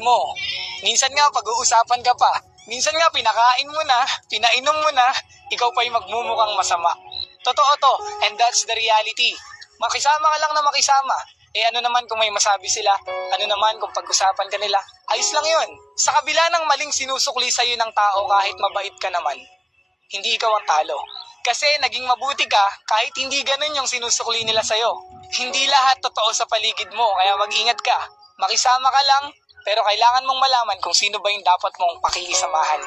mo. Minsan nga pag-uusapan ka pa. Minsan nga pinakain mo na, pinainom mo na, ikaw pa'y magmumukhang masama. Totoo to, and that's the reality. Makisama ka lang na makisama. Ano naman kung may masabi sila? Ano naman kung pag-usapan ka nila? Ayos lang yun. Sa kabila ng maling sinusukli sa'yo ng tao kahit mabait ka naman, hindi ikaw ang talo. Kasi naging mabuti ka kahit hindi ganun yung sinusukli nila sa'yo. Hindi lahat totoo sa paligid mo, kaya mag-ingat ka. Makisama ka lang, pero kailangan mong malaman kung sino ba yung dapat mong pakikisamahan.